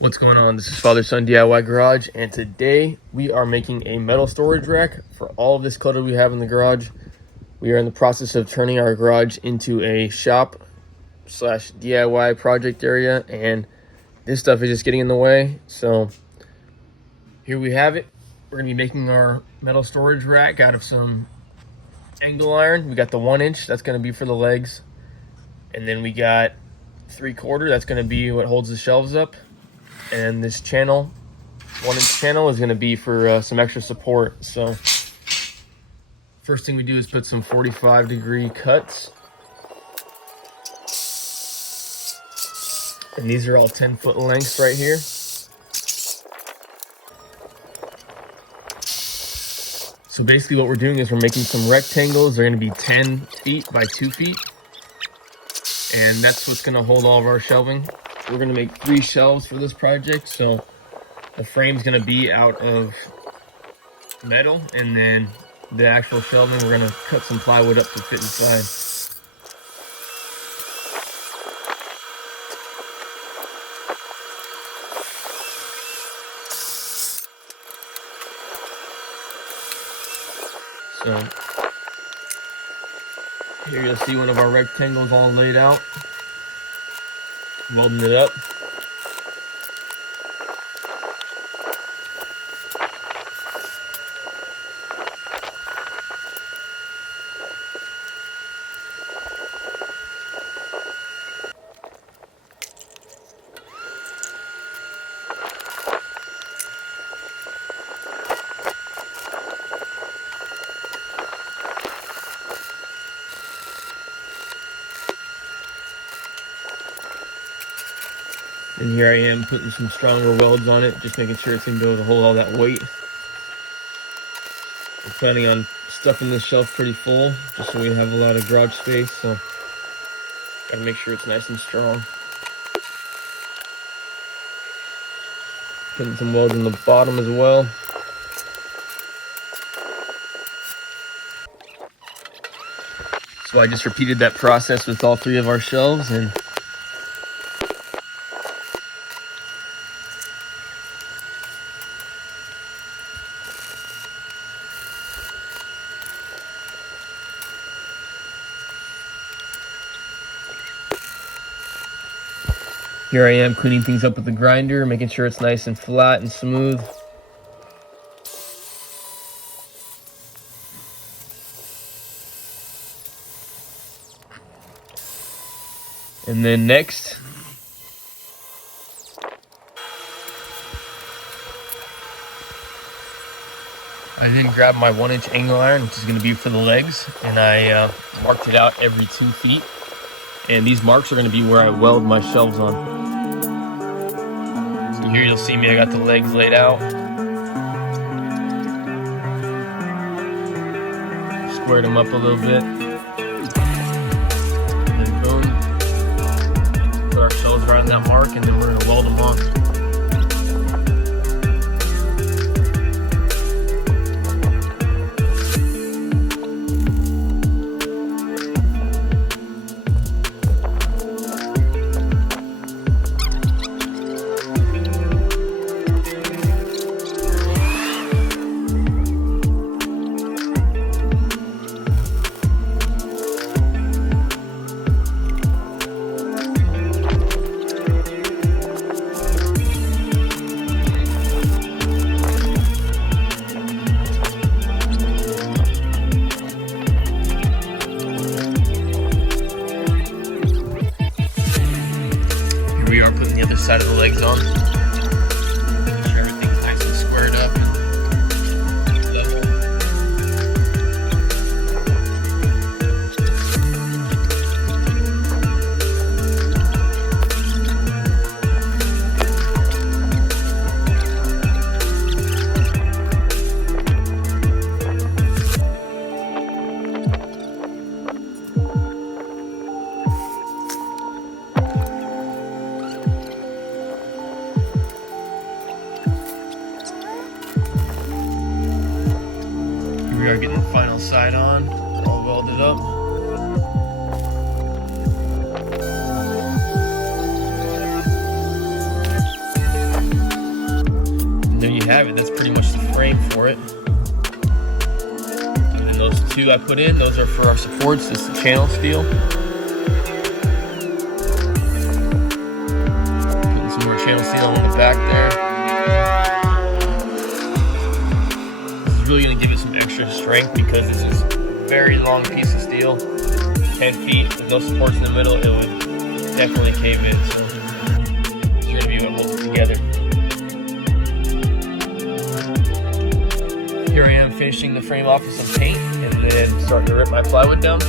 What's going on? This is Fathersondiygarage, and today we are making a metal storage rack for all of this clutter we have in the garage. We are in the process of turning our garage into a shop slash DIY project area, and this stuff is just getting in the way. So here we have it. We're gonna be making our metal storage rack out of some angle iron. We got the 1-inch, that's gonna be for the legs, and then we got 3/4, that's gonna be what holds the shelves up. And this channel, 1-inch channel, is going to be for some extra support. So first thing we do is put some 45-degree cuts, and these are all 10-foot lengths right here. So basically what we're doing is we're making some rectangles. They're going to be 10 feet by 2 feet, and that's what's going to hold all of our shelving. We're going to make 3 shelves for this project, so the frame's going to be out of metal, and then the actual shelving, we're going to cut some plywood up to fit inside. So here you'll see one of our rectangles all laid out. Welding it up. And here I am putting some stronger welds on it, just making sure it's going to be able to hold all that weight. We're planning on stuffing this shelf pretty full, just so we have a lot of garage space, so gotta make sure it's nice and strong. Putting some welds in the bottom as well. So I just repeated that process with all 3 of our shelves, and here I am cleaning things up with the grinder, making sure it's nice and flat and smooth. And then next, I then grabbed my 1-inch angle iron, which is going to be for the legs, and I marked it out every 2 feet. And these marks are going to be where I weld my shelves on. So here you'll see me, I got the legs laid out. Squared them up a little bit. And then boom. Put our shelves right on that mark, and then we're going to weld them on. We are putting the other side of the legs on. Make sure everything's nice and squared up and level. We are getting the final side on, all welded up. have it. That's pretty much the frame for it. And those two I put in, those are for our supports. This is the channel steel. Putting some more channel steel on the back there. This is really going to give it some extra strength because this is a very long piece of steel. 10 feet with no supports in the middle, it would definitely cave in. So it's going to be what holds it together. Here I am finishing the frame off with some paint and then starting to rip my plywood down.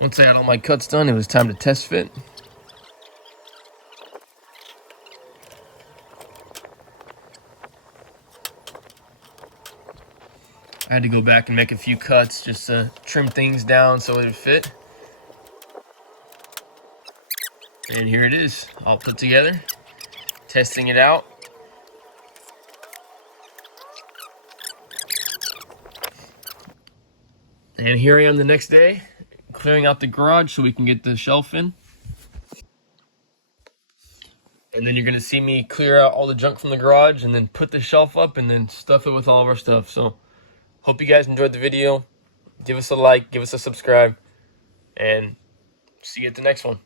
Once I got all my cuts done, it was time to test fit. I had to go back and make a few cuts just to trim things down so it would fit. And here it is, all put together. Testing it out. And here I am the next day, clearing out the garage so we can get the shelf in. And then you're gonna see me clear out all the junk from the garage and then put the shelf up and then stuff it with all of our stuff. So hope you guys enjoyed the video. Give us a like, give us a subscribe, and see you at the next one.